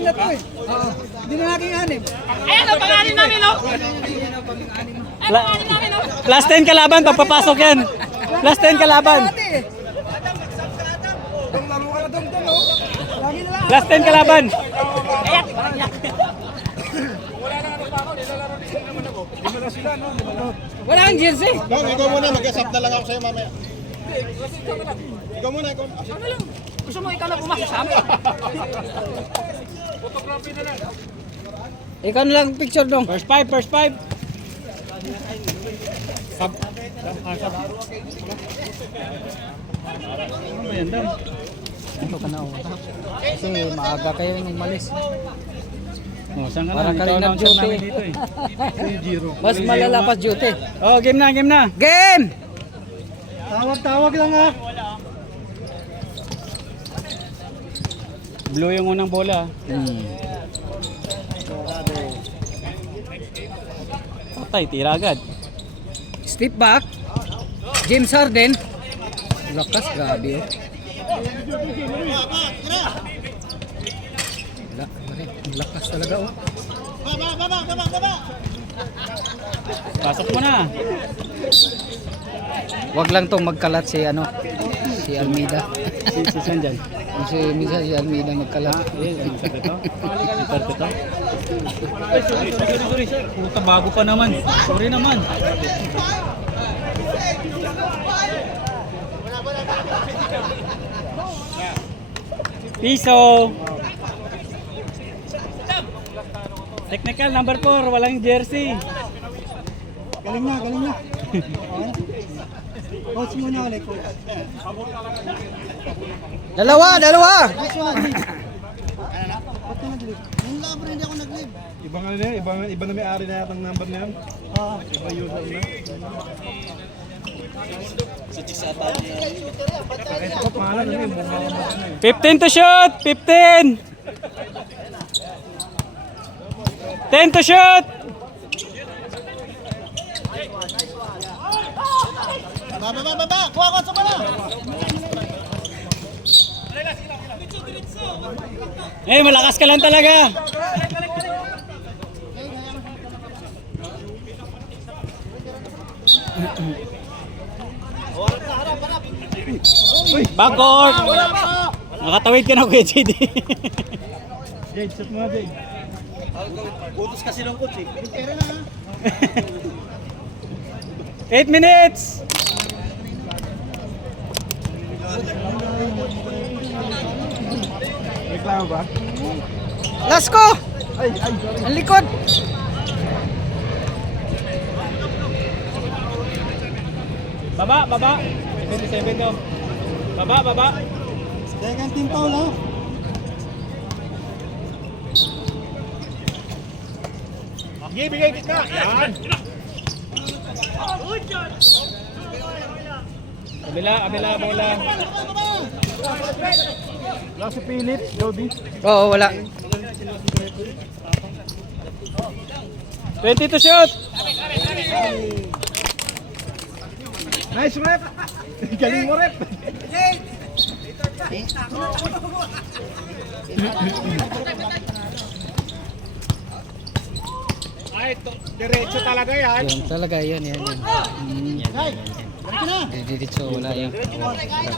anim na to eh. Oo. Hindi na naging anim. Ayan o, pang-anim namin o. Plus 10 kalaban, pagpapasok yan. Plus 10 kalaban. Dong, laro ka na dong, oh. Lagi na lang. Plus 10 kalaban. Wala kang jersey. Dong, ikaw muna, mag-asap na lang ako sa'yo mamaya. Ikaw muna, ikaw. Ano lang? Gusto mo ikaw na pumasok sa amin? Ikaw na lang picture dong. First five, first five. Ayan daw. Ito ka na oh. Kasi maaga kayo yung umalis. Oh, saan ka Para na? ka Ikaw rin ang nag-duty. namin dito eh. Mas malala pa duty. Oh, game na, game na. Game! Tawag lang ha. Blue yung unang bola. Patay, tira agad. Step back. James Harden. Lakas, grabe oh. Lakas talaga oh. Pasok mo na. Wag lang tong magkalat si ano, si Almeida. Si San dyan. Si Almeida magkalat. Insert ito. Insert ito. Ay, sorry. Puta, bago pa naman. Sorry naman. Piso. Technical number 4, walang jersey. Galing na. Coach mo na ulit, coach. Dalawa! Iba nga na yan, iba na may-ari na yata ang number na yan. Iba user na. Ito pa pangalan na yun, bunga mo na yun. 15 to shoot! 15! 10 to shoot! Baba! Kuha ko sa pala! Eh, malakas ka lang talaga. Backcourt! Nakatawid ka na, Kuya JD. Jade, shoot mo na, Jade. Utos kasi ng coach eh. Pera na ha. 8 minutes! Reklamo ba? Lasko! Ang likod! Baba! 27 to. Baba! Second team foul ha. Bigay kita. Yan. Kabila, bola. Wala si Philip, Jody. Oo, wala. 20 to shoot! Nice rep. Galing mo rep. Ay, diretso talaga yan. Yan talaga, yan. Dito wala yung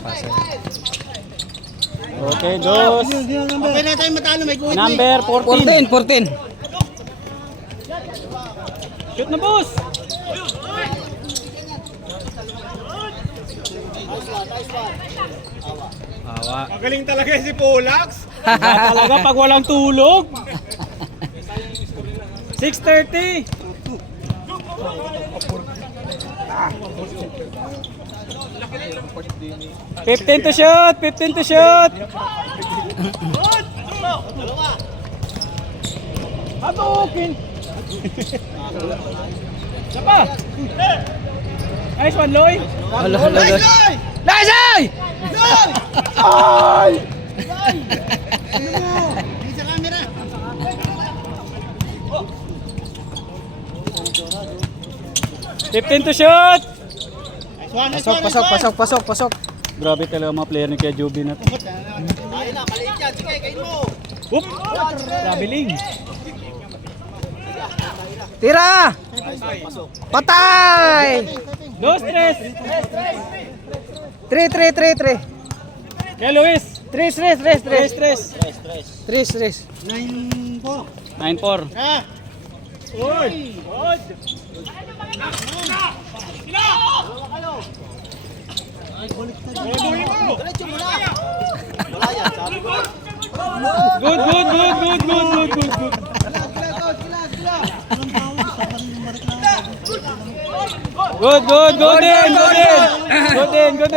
pasa. Okay, dos. Okay na tayo matalo, may good. Number 14. 14. Shoot na, boss! Awa. Magaling talaga si Polax. Talaga pag walang tulog. 6:30. Fifteen to shoot. Hatukin. Sapa. Nice one, Loy. Nice! Ay! Ay! Sa camera. Fifteen to shoot. Pasok. Grabe talaga mga player ni Kuya Joby na to. Ayun na, maliit yan. Sige, kain mo. Oop! Traveling. Tira! Patay! 2-3. 3. Kaya Luis. 3. 3-3. 9-4. 9-4.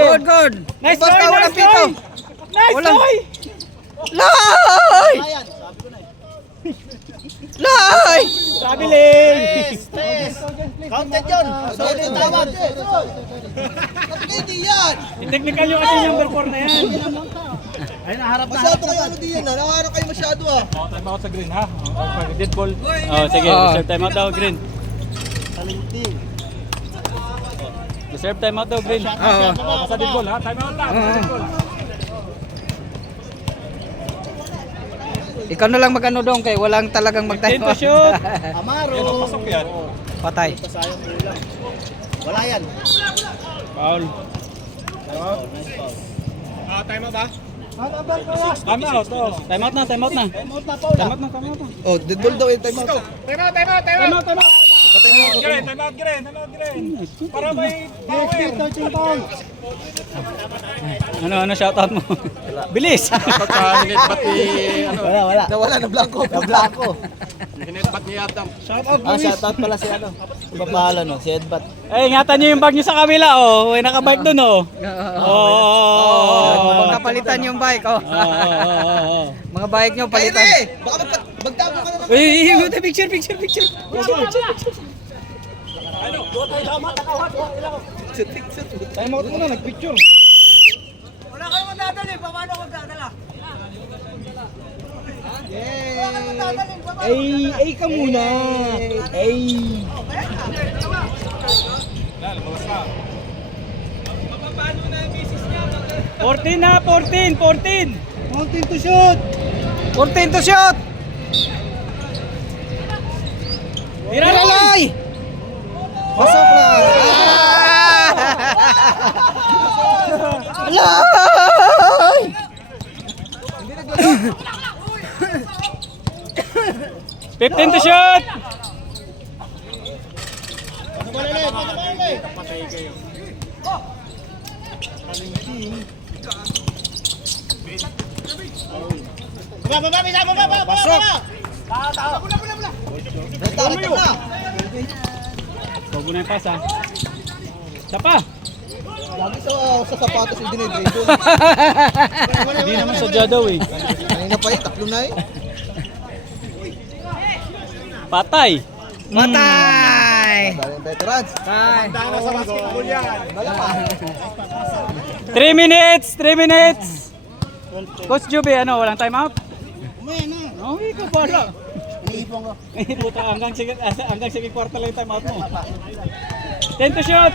Good. Good. Nice Basta try, walang nice pito. try. Nice Walang- try. Lay! Lay! Traveling. Counted yun. Sorry, tawad. Hindi yan. Technical yung kasi number 4 na yan. Ayun, naharap na. Masyado kayo ano din yan, nakaharap kayo masyado ah. Time out sa green ha. Dead ball. Oh, sige, reserve time out daw green. Reserve time out daw green. Oo. Sa dead ball ha. Time out lang. Dead ball. Ikaw na lang mag-ano doon kay walang talagang 10 magtayo. to shoot. Amaro. Pasok yan. Patay. Wala yan. Foul. Time out ha? Time out. Oh. Time out na. Time out na. Oh, dead ball daw eh, time out. Time out. Para may power. Ano shoutout mo? Bilis. Wala. Nawala na blanco. Shoutout pala si ano. Ipapahala no, si Edbat. Eh, ingatan niyo yung bag niyo sa kabila oh. May nakabike doon oh. Oh, kapalitan yung bike. Oh. Mga bike nyo, Kaya palitan. na eh! Baka magtapon ka na naman. Uy, picture. Time out mo na, nagpicture. Wala kayong magdadali. Paano magdadala? Ay ka muna. Ay. 14 na, 14. 14 to shoot. 14 to shoot! Tira lang. Lalay! Pasok lang! Lalay! 15 to shoot. Pasok! Bago na yung pass ha. Sapa. Lagi sa sapatos yung dinidribble. Hindi naman sadya daw eh. Kanina pa eh, tatlo na eh. Patay. Matay! Daling veterans. Patay! 3 minutes. Coach Juby, ano, walang time out? Okay, ka pala. Puta, hanggang sige kwarta lang yung time out mo. 10 to shoot.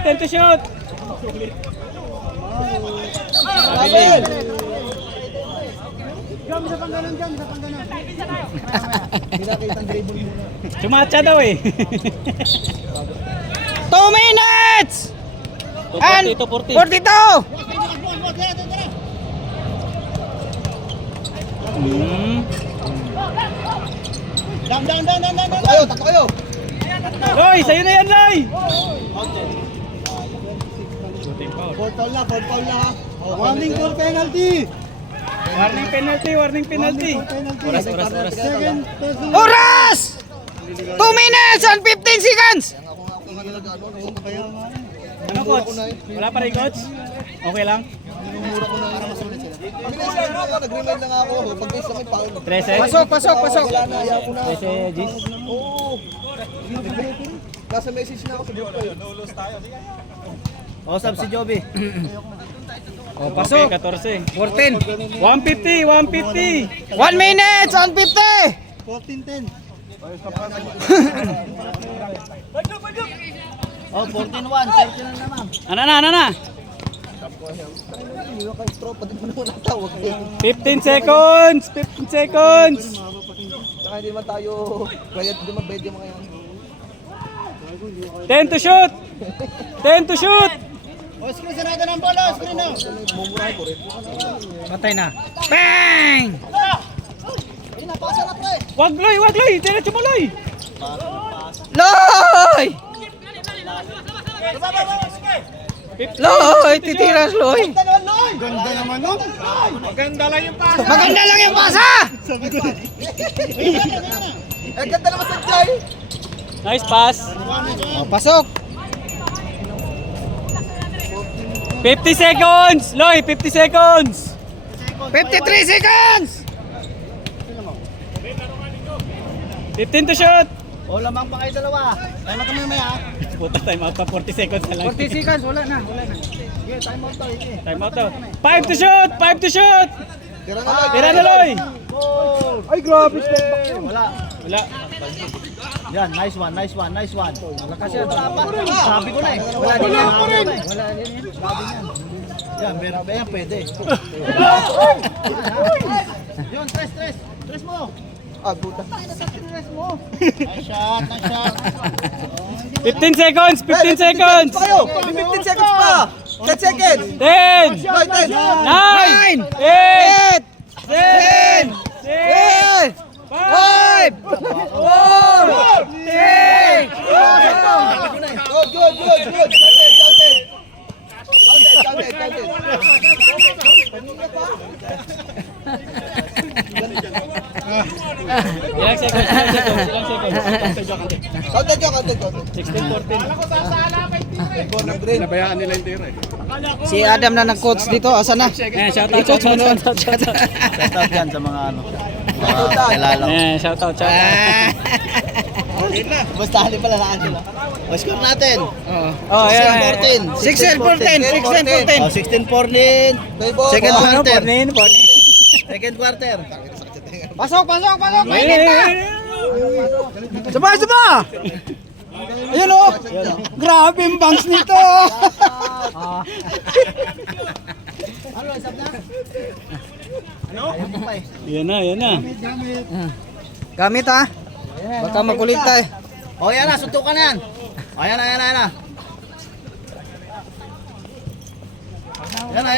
Tabel! Pinakitang dribble muna. Chumatcha daw eh. 2 minutes! And 240. 42! Takbo kayo. Loy, sa'yo na yan, Loy! Fourth foul na ha. Warning for penalty. Warning penalty. Oras. Second person. Oras! 2 minutes and 15 seconds! Ano, coach? Wala pa rin, coach? Okay lang? Bilisan mo ako, nag-remind lang ako. Pag may sakit, paano? 13? Pasok! Wala na, ayaw ko na. 13, Gis? Oo. Nasa message na ako sa group ko. Usap si Joby. Oh, pasok! Okay, 14. 14! 150! 1 minute and 50! 14-10. Oh, 14-1. 13 na naman. Ano na? Yung kay tropa din mo naman natawag. 15 seconds! 15 seconds! Saka hindi man tayo, kaya hindi man bayad yung mga yan. 10 to shoot! 10 to shoot! O, screen sarado ng bola, screen na. Mumurahin ko rin. Patay na. Bang! Ayun na, pasa na pre. Wag Loy! Diretso mo Loy! Loy! Loy! Titiras Loy! Ganda naman nun. Maganda lang yung pasa. Maganda lang yung pasa! Eh, ganda naman sa Jai. Nice pass! Oh, pasok! 50 seconds! Loy, 50 seconds! 53 seconds! 15 to shoot! O, lamang pa kayo dalawa. Tayo na kami may ha. Puta, time out pa. 40 seconds na lang. 40 seconds, wala na. Sige, time out tayo. Sige. Time out to. 5 to shoot! 5 to shoot! Tira na lang. Tira na Loy! Ay, grabe. Step back yun. Wala. Wala. Yan, nice one. Lakas yan. Sabi ko na eh. Wala din yan. Wala din yan. Yan, meron ba yan? Pwede. Yun, tres mo. Ah, buta. Tres mo. Nice shot. 15 seconds! 15 seconds! Pa kayo. May 15 seconds pa. 10 seconds. 10! Loy, 9! 8! 8! 7! 6! 5! 5! 4! 6! Good. Counted. Ilang seconds? Ilang seconds? Counted. 16-14. Si Adam na nag-coach dito. Asa na? Shout I-coach mo noon. Shout out yan sa mga ano. Mga kilala ko. Shout out. Basta hali pala na sila. O, score natin. Oh, 16-14. 16-14. 16-14. Second quarter. Pornin. Second quarter. Pasok! Mainit na! Sabay! Ayun o! Grabe yung bangs nito! Yan na. Gamit ha! Baka makulit tayo. O, yan na. Suntukan na yan. O, yan na. Yan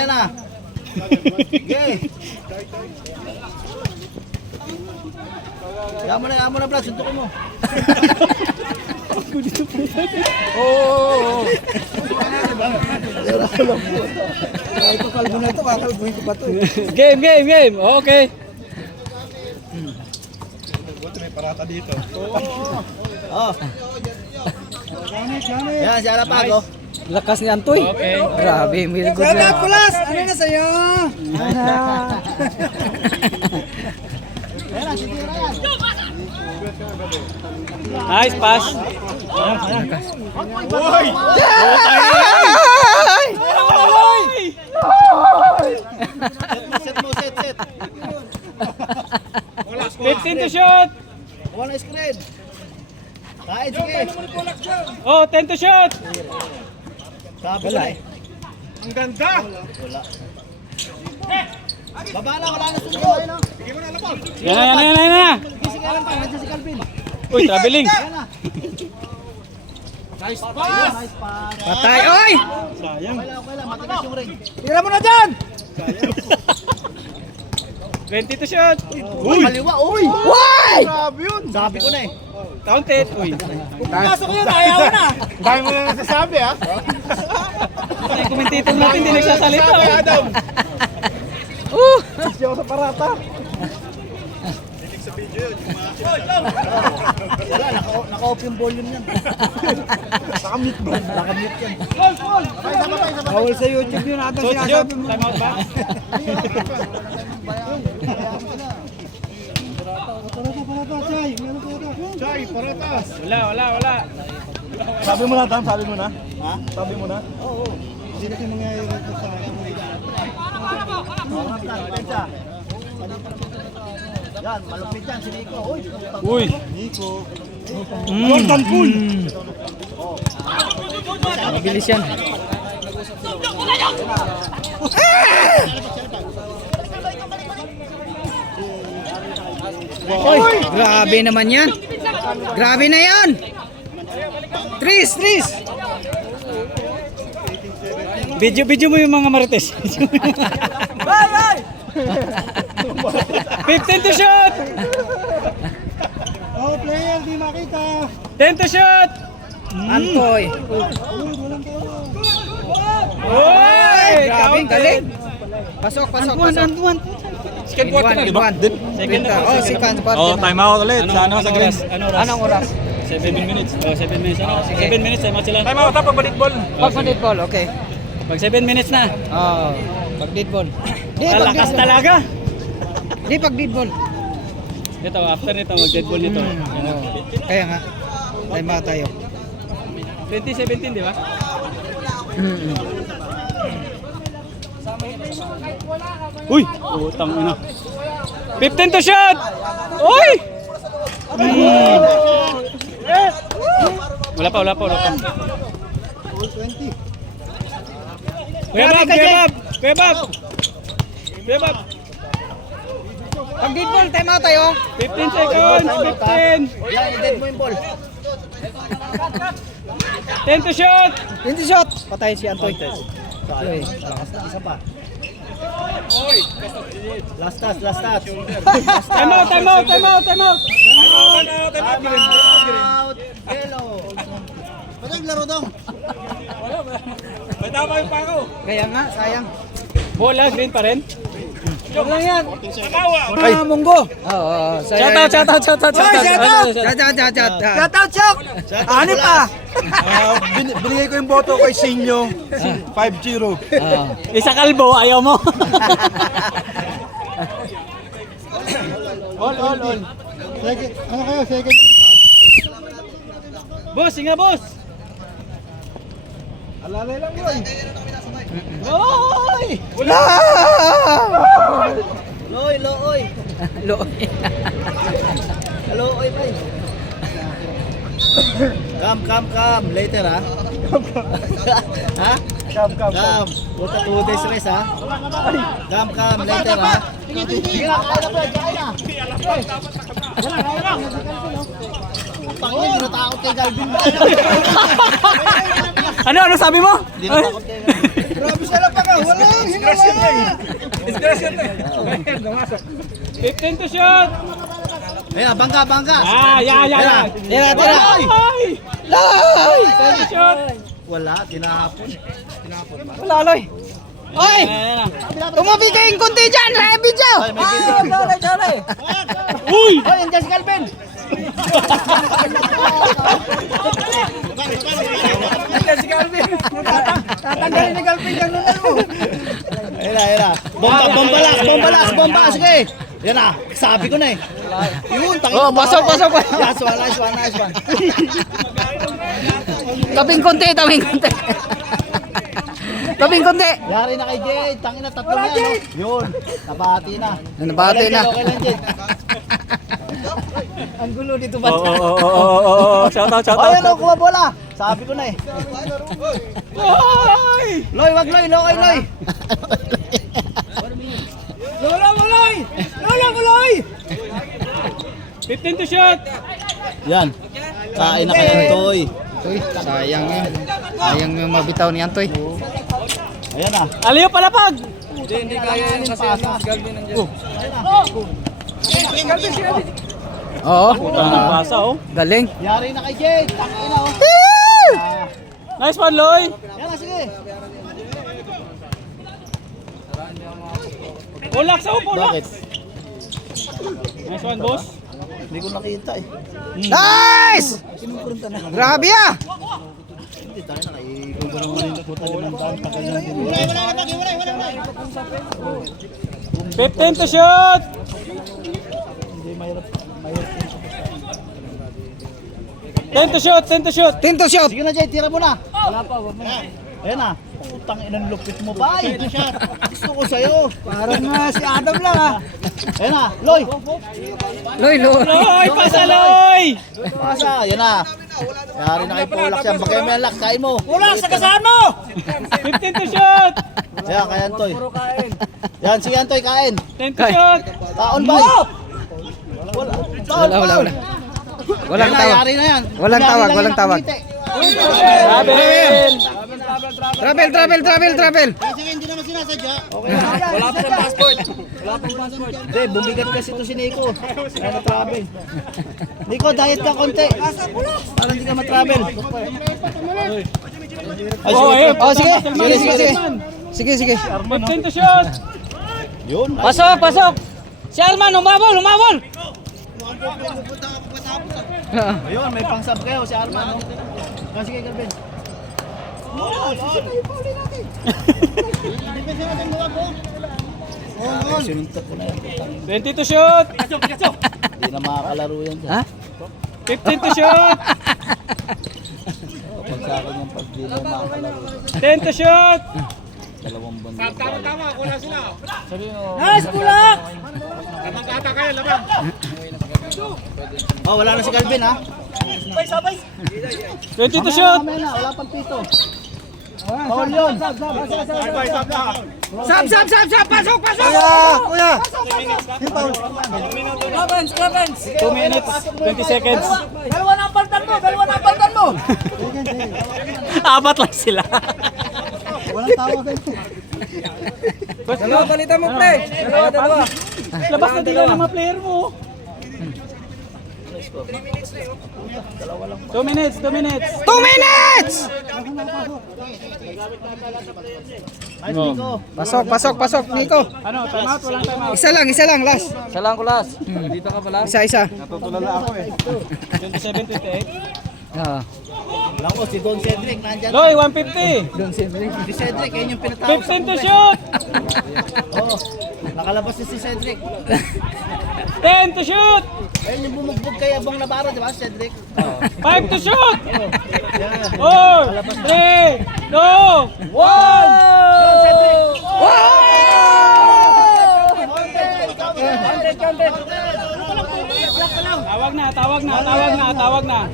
na. Okay. Yan mo na, Brad. Suntukan mo. Oo! Ito kalbo na ito. Kakalbuhin ko pa ito. Game. Okay. Oh. Yan, si Arapago. Lakas ni Antoy. Okay. Grabe, may good na. Kulas! Ano na sa'yo? Yan na, sige na yan. Nice pass. Set mo. 15 to shoot. Wala screen. Kain, sige. Oh, 10 to shoot. Sabi ko na eh. Ang ganda! Wala. Baba na, wala na sundo. Yan na. Sige lang pa, nandiyan si Calvin. Uy, traveling. Yan na. Nice pass. Patay! Oy! Sayang. Okay lang, matigas yung ring. Tira mo na dyan! 20 to shoot. Uy! Kaliwa, uy! Why? Sabi ko na eh. Counted. Uy. Pasok yun, ayaw na. Dahil mo na nasasabi ha. Ay, commentator natin hindi nagsasalita. Adam. Siya sa parata. Wala, naka-off yung volume yan. Nakamute bro. Nakamute yan. Bawal sa YouTube yun ata Coach Job, sinasabi mo. time out ba? Wala. Sabi mo na, Tam. Sabi mo na. Ha? Sabi mo na. Oo. Hindi kasi mangyayari ito sa Yan, malupit yan si Nico. Uy, Uy. Nico. Jordan Poole. Mabilis yan. Oy, grabe naman yan. Grabe na yan. Tris. Video mo yung mga marites. 15 to shoot! Oh, player, di makita. 10 to shoot! Antoy. Oy! Grabe, galing. Pasok. Antuan. Second quarter na, di ba? Second na. Oh, second quarter. Oh, time out ulit. Sa ano, sa green. Anong oras? 7 minutes. Oh, 7 minutes. Ano? 7 minutes, time out sila. Time out, pag balik ball. Pag ma-dead ball, okay. Pag 7 minutes na. Oh, pag dead ball. Di, pag Lalakas dead ball. talaga. Di, pag dead ball. Ito, after nito, mag-dead ball nito. Oh, kaya nga. Time out tayo. 2017, di ba? Uy! Utang ina. 15 to shot! Uy! Wala pa. Kuya Bob! Pag dead ball, time out tayo. 15 seconds! 15! Yan, i-dead mo yung ball. 10 to shot! 20 shot. Patay si Antoy. Okay. Isa pa. Last touch. Time out! Out. Hello. Ba't naglaro daw? May tama yung pako. Kaya nga, sayang. Bola, green pa rin. Joke lang yan. Ay, Munggo. Oo, Shout out! Shout out. Shoutout, Chok! Ano pa? Binigay ko yung boto kay Sinyo. 5-0. Isa kalbo, ayaw mo. All. Second, ano kayo? Second. Boss, inga boss! Alalay lang yun. Oy! Loy. Looy. Loy, bay. Come. Later, ha? Ha? Come. Puta 2 days rest, ha? Come. Later, ha? Sige na, kaya na. Pangin, hindi natakot kay Galvin ba? Ano sabi mo? Hindi natakot kay Galvin. Grabe sila pa ka. Wala. Disgrasya na eh. 15 to shot! Ayan, bangga. Yeah. Tira. Ay! Loy! 10 to shot! Wala, tinapon. Wala, Loy. Oy! Ayan na. Tumabi kayong kunti dyan. Live video. Ay, may video. Sorry. Uy! Hoy, nandiyan si Galvin. Nandiyan si Galvin. Tatanggalin ni Galvin yung lunan mo. Ayun. Bomba. Sige. Yan na, sabi ko na eh. Yun, tangin. Oh, pasok. Nice one. Tabing konti. Tabing konti. Yari na kay Jade, tangin na tatlo na yan. Yun, nabati na. Nabati na. Okay lang, Jade. Ang gulo dito ba? Oh. Shout out. Ayan o, kuha bola. Sabi ko na eh. Oy! Loy, wag Loy. Lola mo, Loy! 15 to shot! Yan, kain na kay Antoy. Uy, sayang yun. Sayang yung mabitaw ni Antoy. Ayan na. Aliyo palapag! Hindi kaya yun kasi si Galvin nandiyan. Oo. Ang basa oh. Galing. Yari na kay Jade, tangin na oh. Nice one, Loy! Yan na, sige. Pulak sa upo, Bakit? Nice one, boss. Hindi ko nakita eh. Nice! Grabe ah! Hindi tayo na kay Gugurong Manila. Puta, 5 tagal yan. 15 to shot! Hindi, mahirap. 10 to shot! Tinto shot! Sige na, Jay, tira mo na. Wala pa, wag mo na. Ayan na. Putang inang lupit mo ba? Gusto ko sa'yo. Parang si Adam lang ah. Ayan na, Loy. Loy. Loy! Pasa, Loy! Pasa, yan na. Yari na kay Pulak yan. Bagay mo yan, Lak. Kain mo. Wala sa kasaan mo! 15 to shot! Yan, kay Antoy. Yan, si Antoy kain. 10 to shoot. Taon ba? Wala. Wala. Walang Yan na, tawag. yari na yan. Walang tawag, Yari na walang yan, tawag. ngiti. Travel. Sige, hindi naman sinasadya. Okay. Wala pa siyang passport. Wala pang passport. Hindi, bumigat kasi ito si Nico. Kaya na-travel. Nico, diet ka konti. Para hindi ka ma-travel. Ay, Oh, sige. Oh, sige. Sige. Sige. 15 to shoot. Yun. Pasok. Si Alman, humabol. Ayun, may pang-sub kayo si Arman. Sige, Galvin. Sinuntok ko na yan. 20 to shoot. Hindi na makakalaro yan dyan. Ha? 15 to shoot. Pag sa akin yung pag di na makakalaro. 10 to shoot. Dalawang banda. Tama, wala sila. Nice, bulak! Lamang kata kayo, lamang. Oh, wala na si Galvin ha. 20 to shoot. Mamaya na, wala pang pito. Paul yun. Stop na. Sab! Pasok! Kuya. Clemens! 2 minutes, 20 seconds. Dalawa na ang paltan mo! Apat lang sila. Walang tawag. Dalawa, palitan mo, pre! Dalawa. Labas na din ng mga player mo. 2 minutes. 2 minutes! Nice, Nico. Pasok, Nico. Ano, time out? Walang time out. Isa lang, last. Isa lang ko last. Dito ka pala. Isa. 27, 28. Ah. Lang ko, si Don Cedric nandyan. Loy, 150. Si Cedric, yun yung pinatawag 15 to shoot. Oo. Nakalabas na si Cedric. 10 to shoot. Ayun yung bumugbog kay Abang Navarro, di ba, Cedric? 5 to shoot. Yan. 4, 3, 2, 1. Yun, Cedric. Tawag na.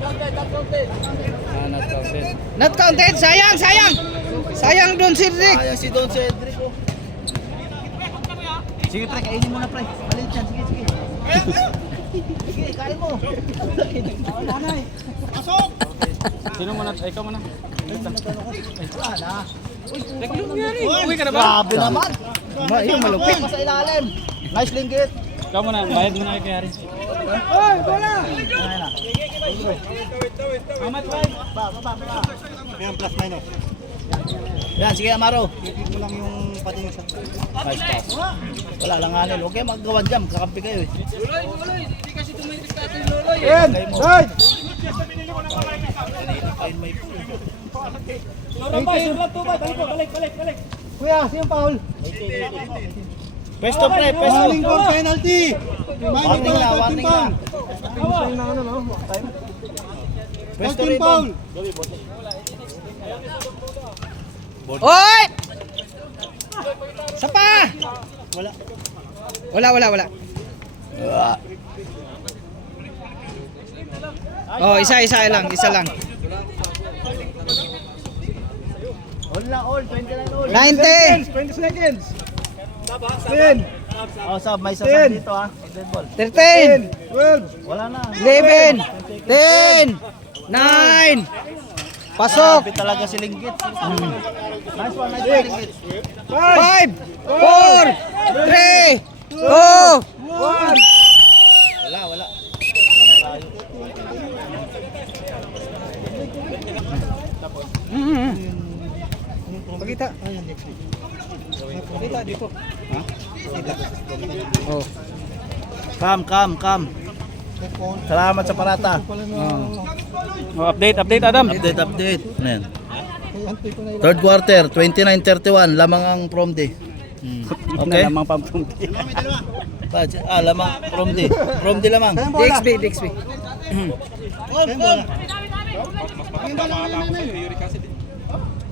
Not counted. Sayang Don Cedric. Ayan si Don Cedric, oh. Sige, pre, kainin mo na, pre. Malit yan, sige. Sige, kain mo. Sino muna? Ikaw muna. Wala na. Uwi ka na ba? Grabe naman. Yung malupit. Pa sa ilalim. Nice linggit. Ikaw muna. Bayad muna kay Kayari. Amat ba? Yan, sige, Amaro. Higit mo lang yung patingin sa... Nice pass. Wala lang halil. Okay, magagawan dyan. Kakampi kayo eh. Hindi kasi tumitis natin, Loloy. Kain may... Balik. Kuya, sino Paul? Pwesto, pre, pwesto. penalty. Warning na. Pwesto rin, Paul. Oy! Sapa! Wala. Oh, isa lang. All na, all. 29 all. 90, 20 seconds. Oh, sab, may sasab dito ha. Dead ball. 13, Wala na. 11, 10, 9. Pasok. Grabe talaga si Linggit. Nice one, Linggit. 5, 4, 3, 2, 1. Wala. Pagkita. Dito. Oh. Kam. Salamat sa parata. Update Adam. Update. Ayan. Third quarter, 29-31. Lamang ang prom day. Okay? Lamang pampungti. Lamang prom day. Prom day lamang. DXB.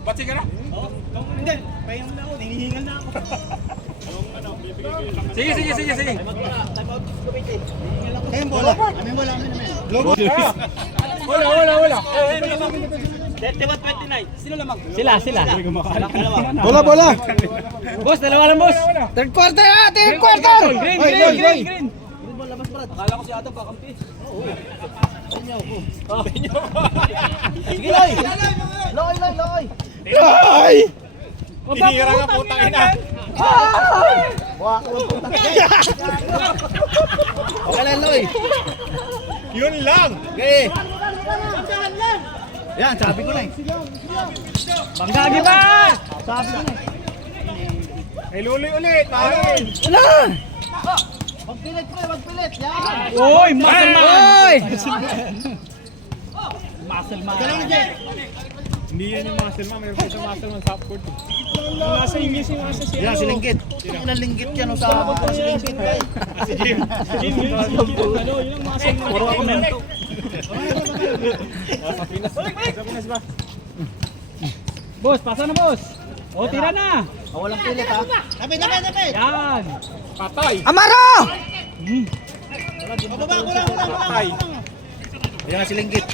Batsi ka na? Sige. Bola. Wala. 31-29. Sino lamang? Sila. Bola. Boss, dalawa lang, boss. Third quarter. Green. Akala ko si Adam kakampi. Sige, Loy. Loy. Ay! Tinira nga putang ina. Okay lang, Loy. Yun lang. Okay. Yan, sabi ko na eh. Banggagi ba? Sabi ko na eh. Ay luli ulit. Ayun. Magpilit, pre, magpilit. Yan. Oy, muscle man. Oy! Muscle man. Hindi yan yung muscle man. Mayroon sa muscle man sa upward. Nasa inyo si muscle siya. Yan, si Linggit. Ang ilang Linggit yan o sa si Linggit. Si Jim. Yun ang muscle man. Puro ako mento. Boss, pasa na, boss. O, tira na. Walang pilit ha. Tapit. Yan. Patay. Amaro! Patay. Yan si Linggit.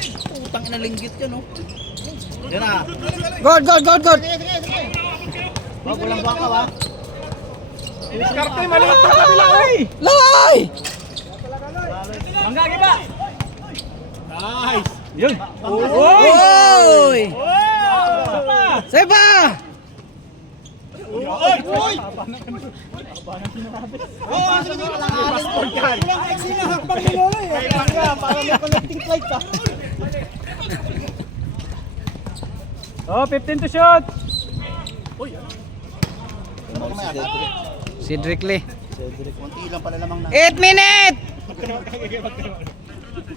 Utang ina Linggit yan o. Yan na. Good. Wag walang baka ha. Diskarte maliit pa kabila. Loy! Banggagi ba? Nice. Yun. Oy! Sapa. Seba! Oh, 15 to shoot. Cedric Lee. Cedric, konti lang pala lamang na. 8 minutes!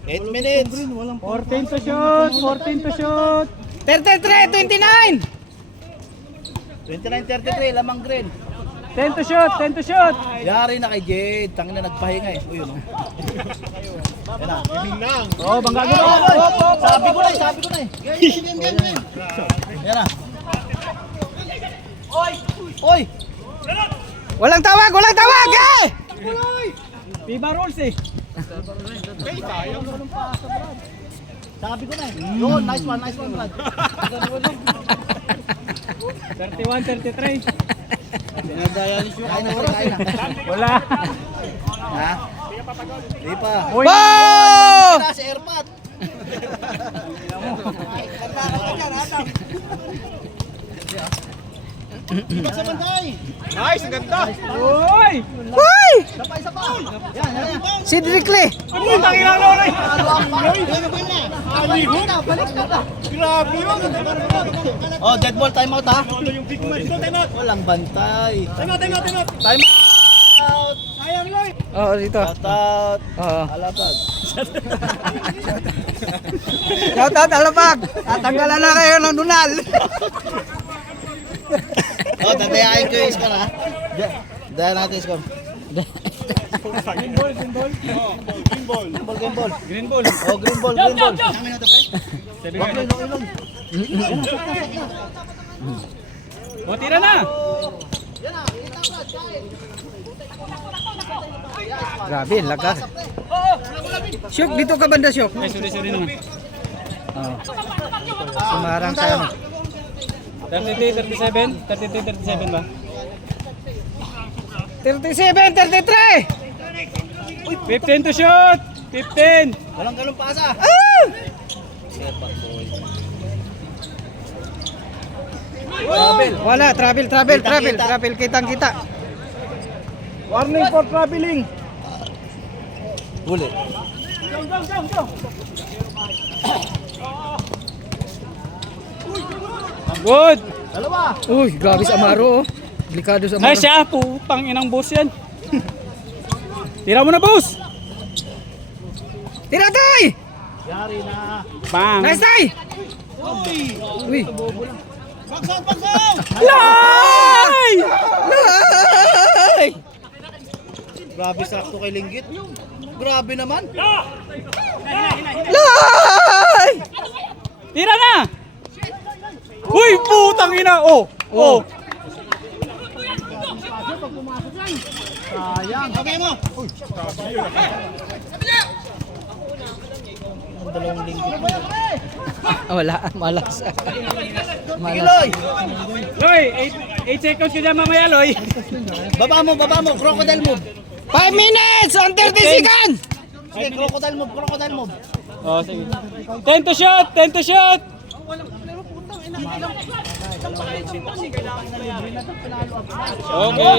8 minutes. 14 to shoot. 14 to shoot. 33, 29! 29-33, lamang green. 10 to shoot. 10 to shoot. Yari na kay Jade. Tangina nagpahinga eh. Uy, yun o. Yan na. Yun lang. Oh, banggagi ba? Sabi ko na eh. Yan na. Oy! Walang tawag! Eh! FIBA rules eh. Sabi ko na eh. Yun, nice one, Brad. 31, 33. Kain na. Wala. Ha? Di pa. Uy. Wow! Sa airpot. Nice. Ang ganda. Uy. Uy! Isa pa. Yan. Cedric Lee! Ang tangina na ulit. Grabe yun. Oh, dead ball, time out ha. Yung big match doon. Time out. Walang bantay. Time out. Time out. Sayang Loy. Oo, dito. Shout out. Oo. Alabag. Shoutout, Alabag! Tatanggalan na kayo ng Dunal! Oh, tatayain ko yung score ha. Dahil natin yung score. Green ball. Green ball. Oh, green ball. O, tira na. Grabe, lakas. Syok, dito ka banda, Syok. Ay, sorry naman. Oo. Sumarang sa ano. 33, 37. 33, 37 ba? 37, 33! 15 to shoot. 15. Walang ganun pasa. Wala, travel. Kitang kita. Warning for traveling. Huli. Good. Dalawa. Uy, grabe sa Amaro. Oh. Delikado sa Amaro. Nice siya. Putang inang boss yan. Tira mo na, boss. Tira, Tay! Yari na. Bang. Nice, Tay! Uy. Lay! Lay! Grabe sakto kay Linggit. Grabe naman. Lay! Tira na. Uy, putang ina. Oh. Sayang. Okay mo. kung 2 linggo. Wala, malas. Sige, Malas. Loy! Loy, 8 seconds ka dyan mamaya, Loy. Baba mo, crocodile move. 5 minutes on 30 seconds! Sige, crocodile move. Oh, sige. 10 to shoot! 10 to shoot! Okay.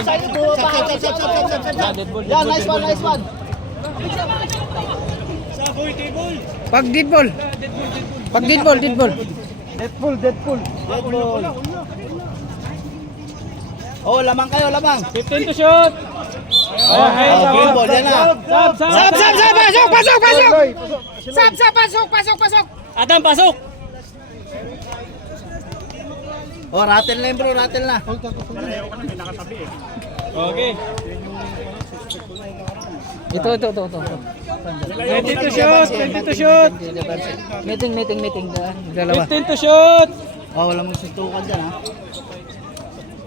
Yan, nice one. Pag dead ball. Deadpool. Oh, lamang kayo. 15 to shoot! Okay, Green ball, yan na. Sab! Pasok! Adam, pasok! Oh, rattle na yun bro, rattle na. Okay. Ito. 20 to shoot! Meeting. Dalawa. 15 to shoot! Oh, wala mong suntukan dyan ha.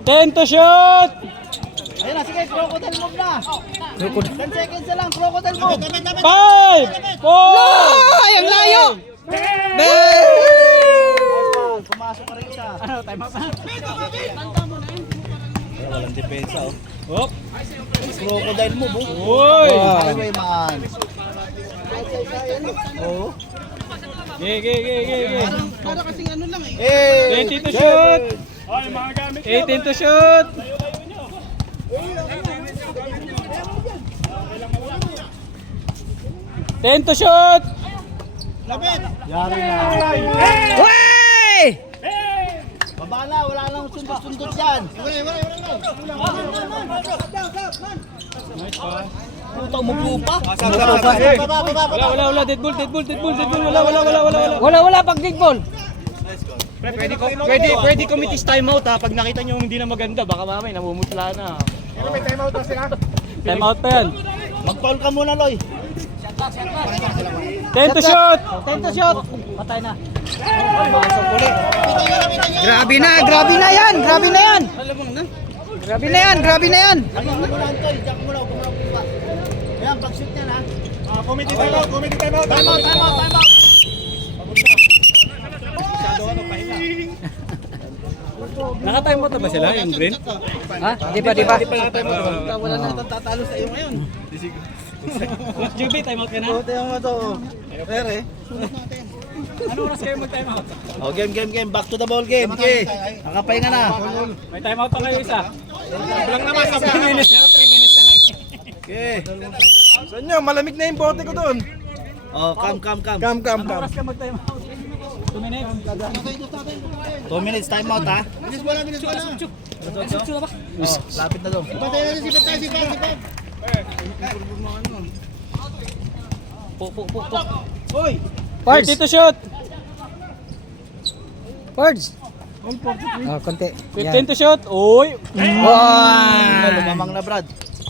10 to shoot! Ayun na, sige, crocodile move na. Crocodile. 10 seconds na lang, crocodile move. 5! 4! Ay, ang layo! Pumasok ka rin isa. Ano, time up na? Walang depensa oh. Hop! Crocodile move oh. Uy! Highway man. Oh. Ge. Hey! 20 to shoot! 18 to shoot! 10 to shoot! Yari na. Wey! Baba na, wala nang sundot-sundot dyan. Putang mo po pa. Wala, dead ball, Wala, pag dead ball. Pwede committee's timeout ha. Pag nakita nyo hindi na maganda, baka mamay namumutla na. Time out pa yan. Mag-foul ka muna, Loy. 10 to shoot! Patay na. Grabe na yan. Ano muna, Antoy? Diyan ka muna, huwag mo na buka. Ayan, pag-shoot niya na. Committee timeout. Timeout. Naka-time out na ba sila, yung green? Ha? Di ba? Wala na itong tatalo sa iyo ngayon. Coach JB, time out ka na? Tingnan mo ito. Pere. Ano oras kayo mag-time out? Oh, game. Back to the ball game. Okay. Nakapahinga na. May time out pa kayo isa. Lang naman, 3 minutes na lang. Okay. Saan nyo? Malamig na yung bote ko doon. Oh, come. Ano oras ka mag-time out? 2 minutes? 2 minutes timeout ha. Lapit na doon. Fords. 30 to shoot! Oh, konti. 15 to shoot! Uy! Wow! Lamang na, Brad.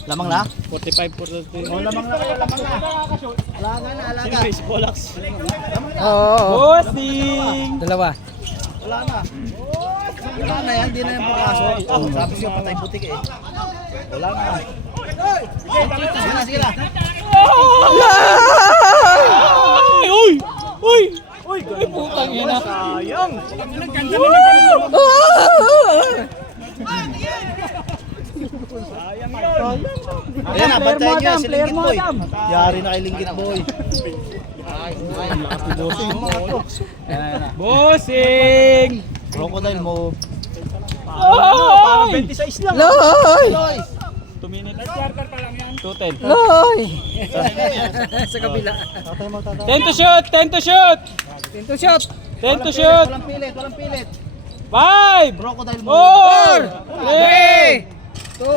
Lamang na? 45 for the team. Oh, lamang na. Alaga. Oo. Bossing! Dalawa. Wala na yan, hindi na yung pagkasok. Oh, sabi siya, patay butik eh. Wala na. Sige na. Uy! Ay, putang ina. Sayang. Ayan na, bantayan nyo si Linggit Boy. Yari na kay Linggit Boy. Bossing! Crocodile move. Parang 26 lang. Loy! Loy! 2 minutes. 2:10. Loy! Sa kabila. 10 to shoot! 10 to shoot! 10 to shot. 10 to shoot! Walang pilit. 5! Crocodile move. 4! 3! 2.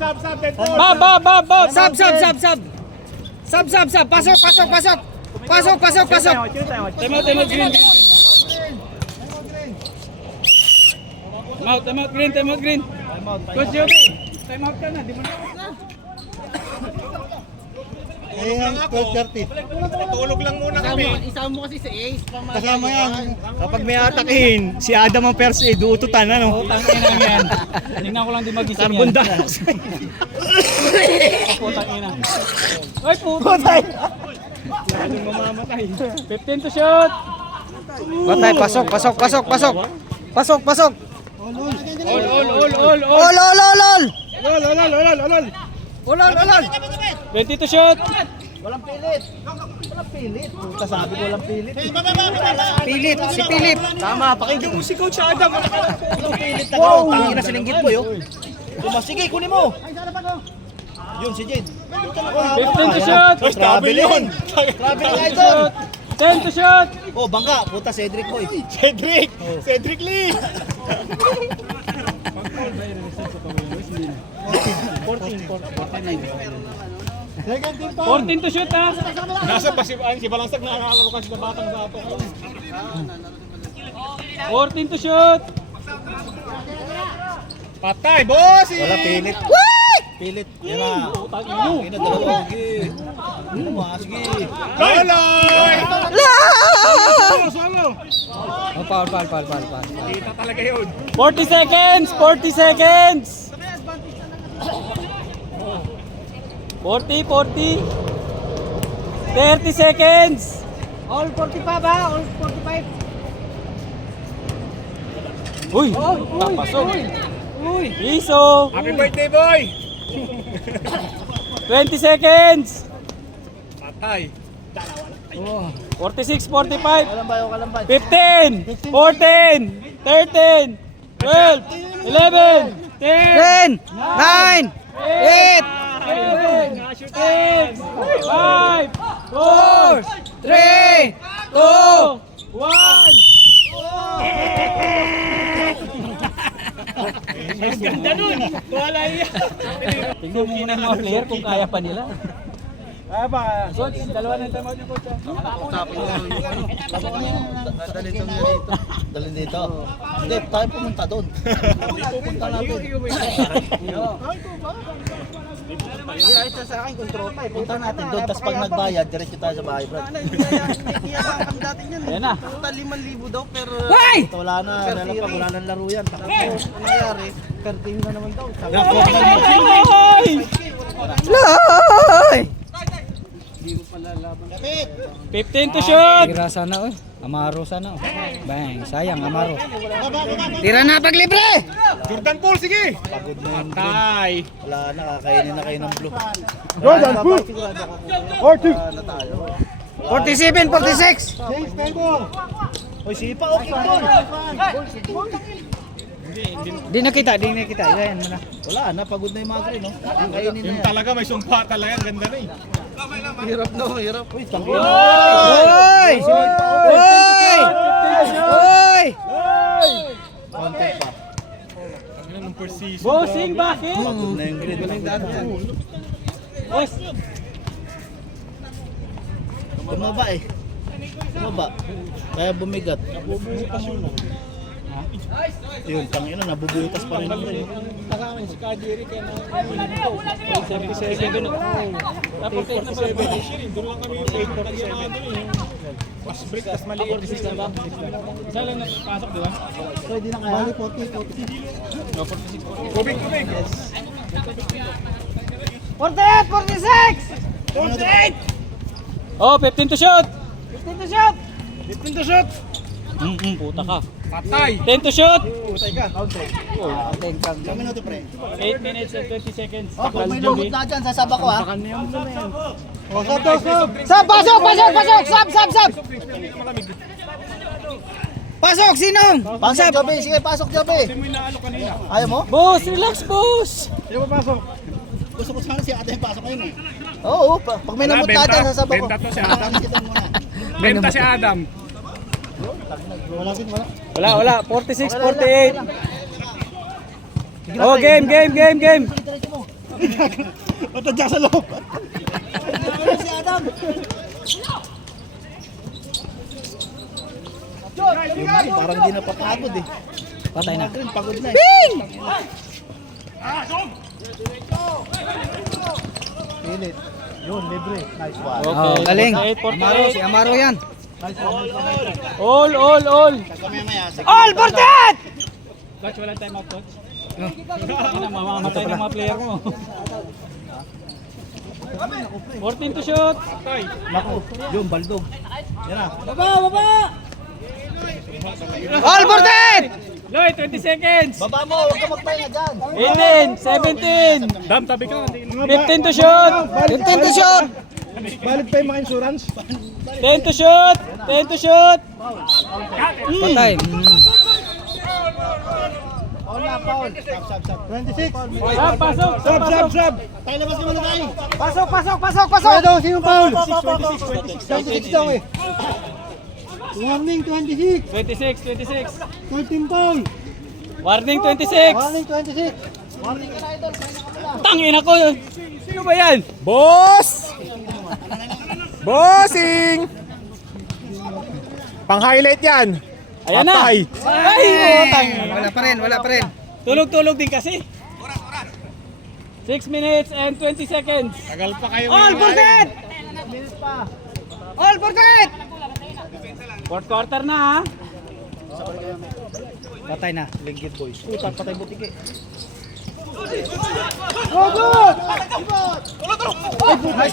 Sab, dead ball. Bab! Sab. Pasok. Time out, green. Time out, green. Coach Joby, time out ka na, di mo na. Ayan, 12:30. Tulog lang muna kami. Kasama yan. Kapag may atakin, si Adam ang first aid, uututan ano. Tangina yan. Tingnan ko lang di magising Carbon yan. dioxide. Putang ina. Ay, putang ina. Lalong mamamatay. 15 to shoot. Patay, pasok. All. Olol. 20 to shoot. Walang pilit. Puta, sabi ko walang pilit. Philip, si Philip. Tama, pakinggan mo si Coach Adam. Walang pilit na Wow. gano'n. Tangin na sinanggit mo yun. Sige, kunin mo. Yun, si Jade. 15 to shoot. Travel yun. Travel nga ito. 10 to shoot. Oh, bangga. Puta, Cedric boy. Cedric Lee! 14 to shoot ha. Nasa si Balangsag nakakalaro kasi sa batang sa ato. 14 to shoot. Patay, boss! Wala pilit. Pilit. Yan na. Yan na, dalawa. Sige. Sige. Loloy! Oh, foul. Kita talaga yun. 40 seconds. 40 seconds. 40. 30 seconds. All 45 ha, all 45. Uy, tapasok. Iso. Happy birthday, boy! 20 seconds. Patay. 46, 45. Kalambay. 15, 14, 13, 12, 11, 10, 10, 9, 8, 6, 5, 4, 3, 2, 1. Mas ganda nun! Wala yan! Tingnan mo muna yung mga player kung kaya pa nila. Ah, ba? Coach, dalawa na yung timeout niyo, coach. Dalhin dito. Hindi, tayo pumunta doon. Pupunta natin. Punta natin doon, tapos pag nagbayad, diretso tayo sa bahay, Brad. Ayan na. Hoy! Wala na, wala nang laro yan. Nangyari, 13 na naman daw. Hoy! Loy! 15 to shoot. Tira sana, Amaro sana, Bang, sayang, Amaro. Tira na pag libre! Jordan Paul, sige! Pagod na yun. Patay! Wala na, kakainin na kayo ng blue. Jordan Paul! 47, 46. Oy, sipa, okay doon. Di nakita. Yan mo na. Wala na, pagod na yung mga green, no? Kakainin na Yung yan. talaga, may sumpa talaga. Ang ganda na eh. Uy, tangin. Hoy! Hoy! Content pa. Ano nung first season? Bossing bakit? Pagod na yung green. Boss. Tumaba eh. Tumaba. Kaya bumigat. Yun, tangin na, nabubutas pa rin yung green. Nakakain si Kadiri kaya na 77. Dapat 8 na ba? doon lang kami yung 8 Mas break, tas maliit. Saan lang napasok, di ba? Pwede na kaya? Kubig! 48, 46. Oh, 15 to shoot. 15 to shoot. 15 to shoot! Puta ka. Patay! 10 to shoot. Kami na ito, pre. 8 minutes and 20 seconds. Oh, pag may lugot na dyan, sasaba ko, ha? Sab, pasok! Sab! Pasok, sinong? Pasok, Joby. Sige, pasok, Joby. Ayaw mo? Boss, relax, boss. Gusto ko sana si ate yung pasok ngayon, eh. Oo, pag may lugot na dyan, sasaba ko. Benta to si Adam. Kita mo na. Benta si Adam. Wala. 46, 48. Oh, game. Matadya sa loob. Si Adam. Parang di napapagod eh. Patay na. Green, pagod na eh. Pilit. Yun, libre. Nice one. Okay. Oh, galing. 48, 48. Si Amaro yan. All. Kami maya. All, 48! Coach, walang time out, coach. Ano, mamamatay ng mga player mo. 14 to shoot. Naku, yung baldog. Yan na. All for that! Loy, 20 seconds. Baba mo, huwag ka magpahinga dyan. 18, 17, Dam, tabi ka. 15 to shoot. 15 to shoot! Valid pa yung mga insurance? 10 to shoot. 10 to shoot. Patay. Paul na, Paul. Sab. 26. Sab, pasok. Sab, pasok. Tayo labas naman na tayo. Pasok! Daw, sino Paul? 26 daw eh. Warning 26. 26. 13 Paul. Warning 26. Warning 26. Tangin ako. Sino ba yan? Boss! Bossing! Pang-highlight yan. Ayan na. Patay. Ay, utang. Wala pa rin. Tulog-tulog din kasi. 6 minutes and 20 seconds. Tagal pa kayo. All for that! All for that! Fourth quarter na ha. Patay na. Linggit boys. Patay butiki. Nice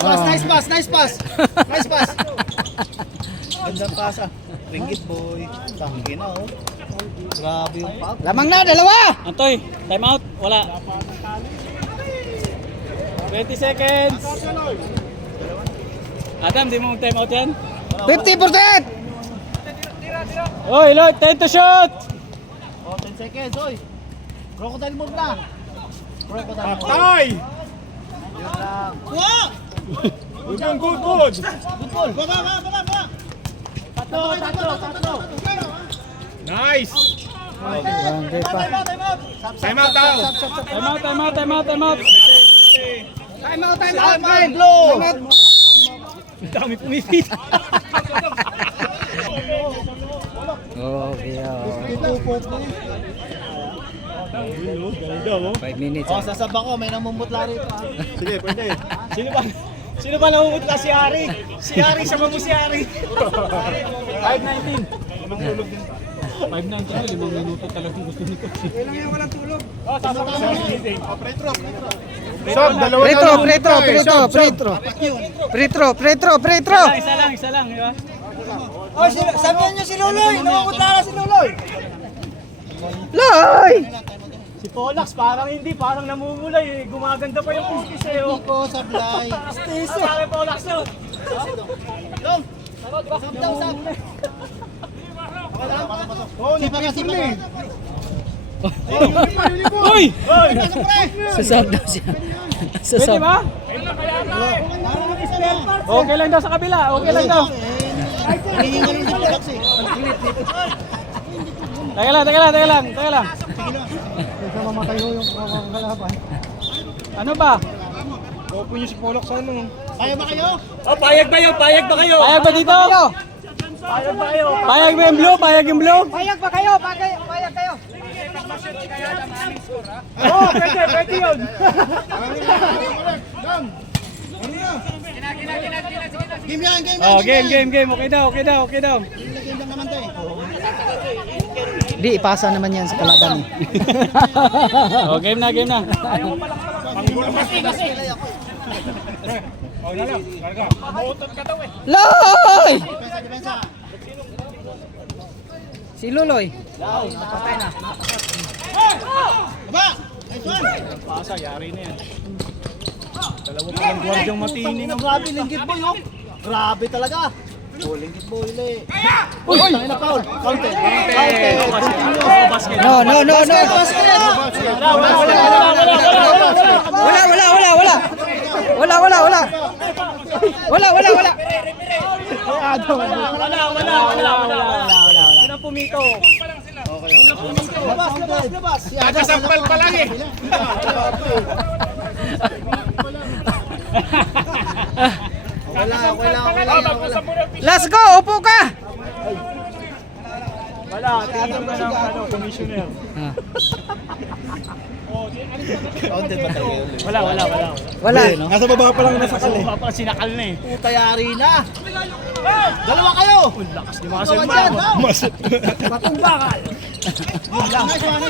pass. Gandang pasa. Linggit boy. Tanggi na oh. Grabe yung pop. Lamang na, dalawa! Antoy, time out. Wala. 20 seconds. Adam, di mo mag-time out yan? 50%! Oy, Lloyd, 10 to shoot. Oh, 10 seconds, oy. Crocodile move na. Crocodile move. Patay! Yun lang. Good. Tatlo. Nice! Okay pa. Time out daw. Time out. Time out, man! Blow. Dami pumipit. Okay, 5 minutes. Oh, sasaba ko, may namumutla rito. Sige, pwede. Sino ba namumutla? Si Ari. Si Ari, sama mo si Ari. 5:19. 5:19, 5 minuto talagang gusto nito. Sob, dalawa Pretro! Isa lang, di ba? Oh, sabihan niyo si Luloy. Namumutla na si Luloy. Loy! Si Polax parang namumulay eh. Gumaganda pa yung puskis eh. Oh. Ko sablay. Pare Polax yun. Sipa. Uy! Sasab daw siya. Pwede Sasab. ba? Okay lang daw sa kabila. Okay lang daw. Hihinga lang sa Polax eh. Teka lang. Mamatay yung kalaban. Ano ba? Opo niyo si Polak sa ano. Kaya ba kayo? Oh, payag ba dito? Payag ba yung blue? Payag yung blue? Payag pa kayo. Payag kayo. Oh, pwede yun. Game yan. Oh, game. Okay daw. Game lang naman to eh. Di, ipasa naman yan sa kalaban. Oh, game na. Loy! Depensa. Si Luloy. Aba! Nice one! Pasa, yari na yan. Dalawa pa lang guardyang matini na. Grabe, linggit boy oh. Grabe talaga. Oh, linggit boy ulit. Uy! Tangin na foul. Counted. No. Wala. Sino pumito? Labas. Nakasampal pa lang eh. Okay lang. Let's go, upo ka. Wala, tingnan mo ng commissioner. Counted ba talaga yun? Wala. Nasa baba pa lang nasakal eh. Parang sinakal na eh. Puta yari na. Dalawa kayo. Lakas ni mga selma. Patong bakal. Nice one.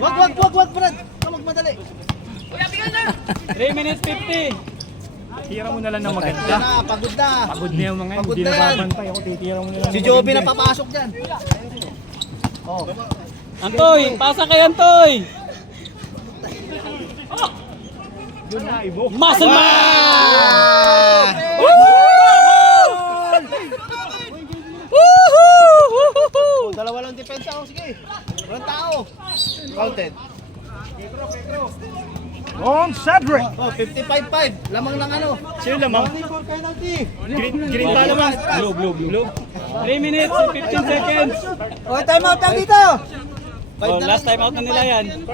Wag, Brad. Ikaw magmadali. 3 minutes 50. Tira mo na lang ng maganda. Yan na, pagod na. Pagod na yung mga Pagod hindi na yan. nababantay. Ako titira mo na lang. Si Joby na papasok dyan. Antoy, pasa kay Antoy. Doon na, ibo. Muscle man! Dalawa lang depensa ako, sige. Walang tao. Counted. On Cedric. Oh, 55-5. Lamang lang ano. Sino lamang? Green pa naman. Blue. 3 minutes 15 seconds. O, time out na dito. Oh, last time out na nila yan.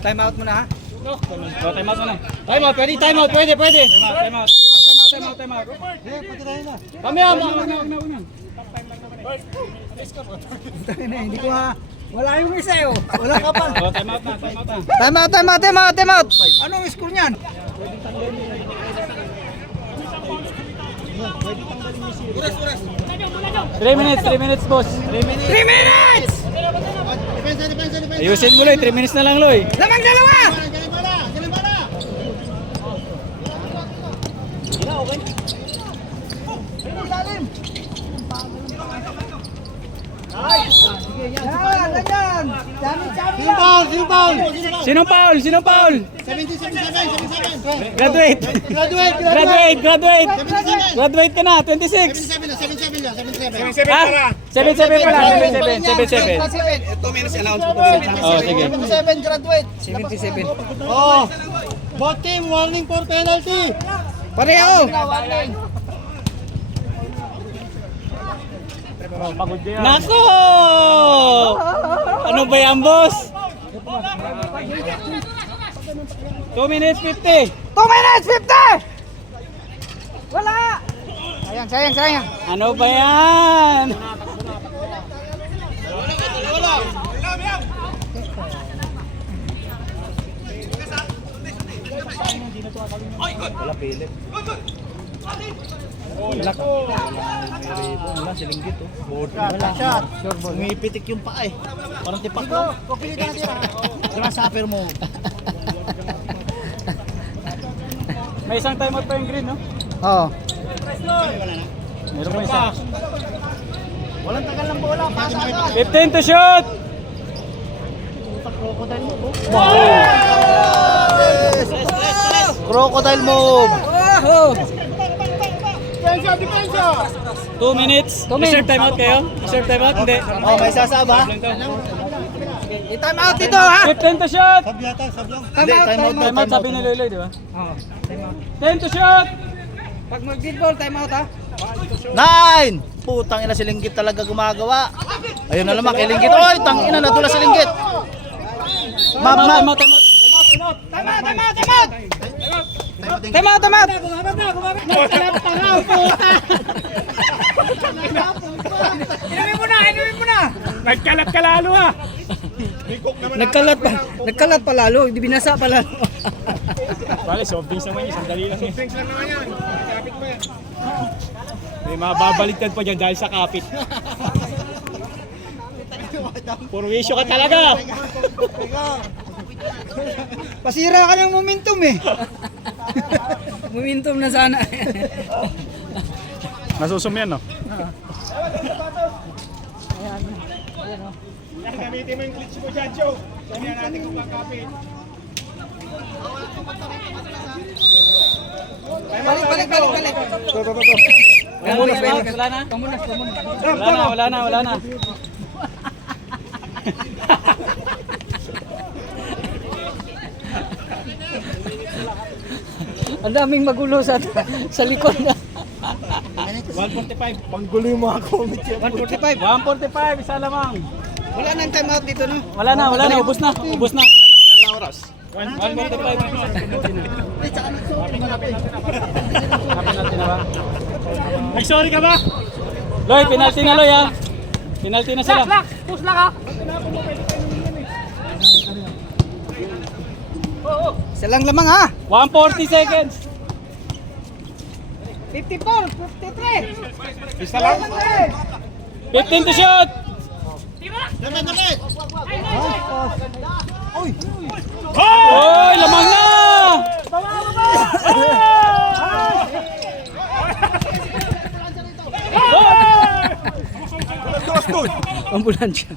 Time out muna ha. Oh, time out muna. Time out, pwede. Time out. Kami una. Hindi ko ha. Wala yung isa eh. Oh. Wala ka pa. Oh, time out na. Time out. Anong score niyan? Three minutes, boss. 3 minutes! Ayusin mo, Loy. 3 minutes na lang, Loy. Lamang dalawa! Yan, ganyan. Dami-dami yan. Sinong foul? 77. Graduate ka na, 26. 77 Ah, 77 pala, 77. 2 minutes announce ko. Oh, sige. 77 graduate. 77. Oh, both team warning for penalty. Pareho. Pagod na yan. Nako! Ano ba yan, boss? 2 minutes 50. 2 minutes 50! Wala! Sayang. Ano ba yan? Wala, silinggit oh. Wala shot. Umipitik yung paa eh. Parang tipak lang. Kaya sapper mo. May isang timeout pa yung green, no? Oo. Meron pa isa. Walang tagal ng bola. Pasa agad. 15 to shoot! Crocodile move. 2 minutes. Reserve timeout kayo? Reserve timeout? Hindi. Oh, may sasaba. I-time out dito ha! 15 to shoot! Hindi, time out. Timeout sabi ni Loy, di ba? Oo. Time out. 10 to shoot! Pag mag-ball, time out ha? 9! Putang ina, silinggit talaga gumagawa. Ayun na naman, kilinggit. Oy, tang ina, nadula silinggit. Map. Timeout, timeout. Time out! Inumin mo na! Nagkalat ka lalo ha. Nagkalat pa lalo, di binasa pa lalo. Bale, soft drinks naman yun. Sandali lang yun. Soft drinks lang naman yan. Kapit mo yan. May mababaliktad pa dyan dahil sa kapit. Puro issue ka talaga. Pasira ka ng momentum eh. Momentum na sana. Nasusum yan, no? Gamitin mo yung glitch mo dyan, Joe. Sabihan natin kung kakapit. Balik. Wala na. Ang daming magulo sa likod na. 145. Panggulo yung mga comment yan. 145. 145, isa lamang. Wala nang time out dito no. Wala na, ubos na. 145. Napin natin na ba? Nag-sorry ka ba? Loy, penalty na Loy ha. Penalty na sila. Isa lang lamang ha. 140 seconds. 54, 53. Isa lang. 15 to shoot. Oy, lamang na! Ambulansya.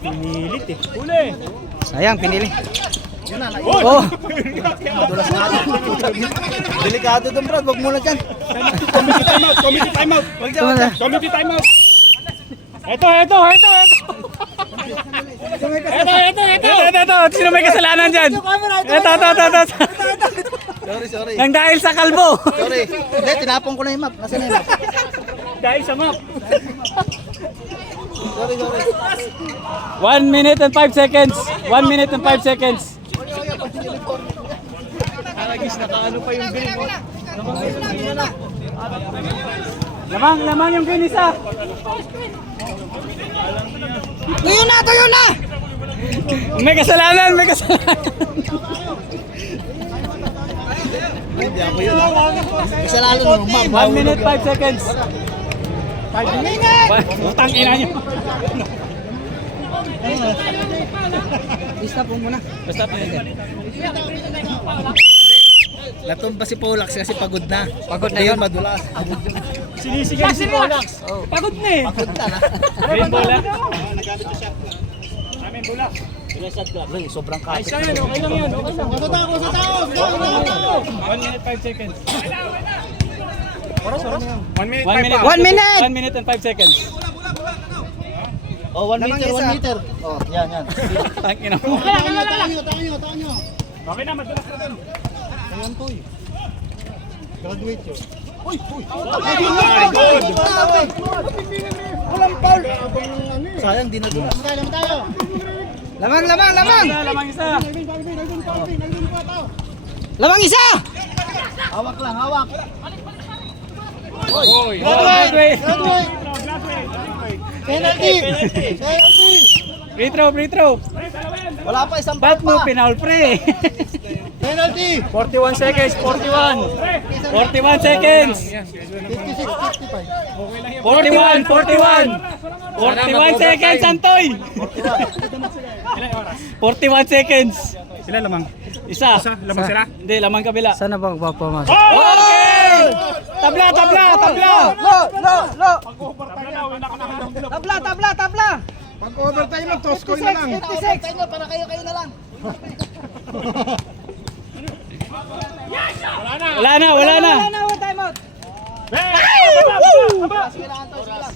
Pinilit eh. Uli! Sayang, pinili. Oh! Oh, Madulas nga. Delikado doon, Brad. Wag muna dyan. Committee timeout! Committee timeout! ito na. Committee timeout! Ito! Sino may kasalanan dyan? Ito. Sorry. Nang dahil sa kalbo. Sorry. Hindi, tinapon ko na yung map. Nasaan na yung map? Dahil sa map. Sorry. 1 minute and 5 seconds. 1 minute and 5 seconds. Aragis, nakaano pa yung green mo. Lamang yung kinisa. Tuyo na! May kasalanan. Hindi ako yun. Isa lalo nung map. 1 minute 5 seconds. 5 minutes. Utang ina niyo. Stop mo muna. Basta po yun. Natumba si Polax kasi pagod na. Pagod na Hindi yun. madulas. Sinisigaw si Polax. Pagod na eh. Pagod na. Green bola. Amin bola. Ay, sobrang kapit. Ayos yan, okay lang yan. Okay lang. 1 minute 5 seconds. 1 minute, 1 minute. 1 minute. 1 minute and 5 seconds. Oh, 1 meter, 1 meter. Oh, yan. Tang ina mo. Okay na, madulas na doon. Sayang, di nadulas. Lamang! Lamang isa. Lamang isa! Hawak lang, hawak. Oy. Graduate. Penalty! Free throw. Wala pa, isang Ba't mo pa. pinaul pre? Penalty! 41 seconds. 41 seconds. 41 seconds, Antoy. 41 seconds. Sila lamang. Isa. Lamang sila. Hindi, lamang kabila. Sana ba magpapamas? Okay! Tabla. Tabla! Pag-overtime lang, toss coin na lang. 56! Para kayo na lang. Wala na.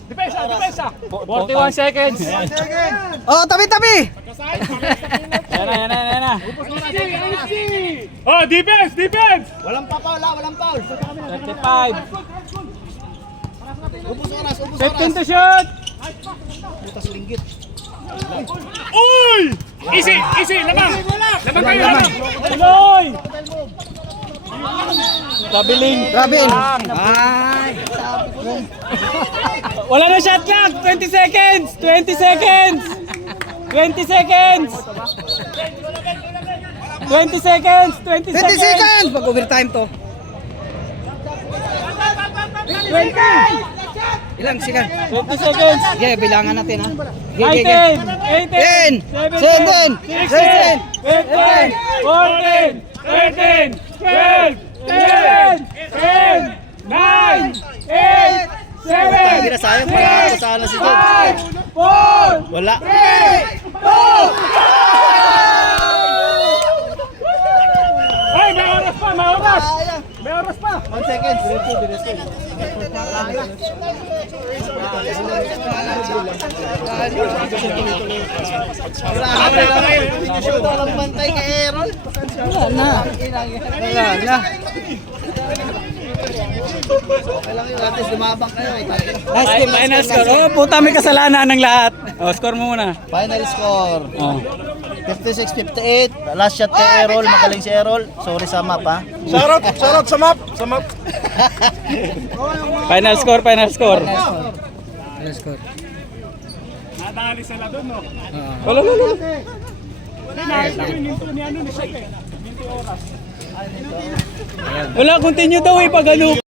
Depensa. 41 seconds. Oh, tabi! Yan na. Oh, defense. Walang foul. 35. Ubus oras. 15 to shoot. Putas linggit. Uy! Easy, lamang. Lamang kayo. Tuloy. Kabiling. Robin! Ay. Wala na shot clock. 20 seconds. 20 seconds. Pag-overtime to. 20. Ilang? Sige. 20 seconds. Sige, bilangan natin ha. 19, 18, 17, 16, 15, 14, 13, 12, 11, 10, 9, 8, 7, Hindi na sayang, para sana si John. 4, Wala. 2, Ay, may oras pa. 1 second. Walang bantay kay Aaron. Wala na. Okay lang yun, at least lumabang kayo. final score. Oh, puta, may kasalanan ng lahat. Oh, score mo muna. Final score. Oh. 56-58. Last shot kay Errol. Magaling si Errol. Sorry sa map ha. Shoutout sa map. Final score. Let's go. Nadali sila doon, no? Wala. Wala, continue daw eh pag ano.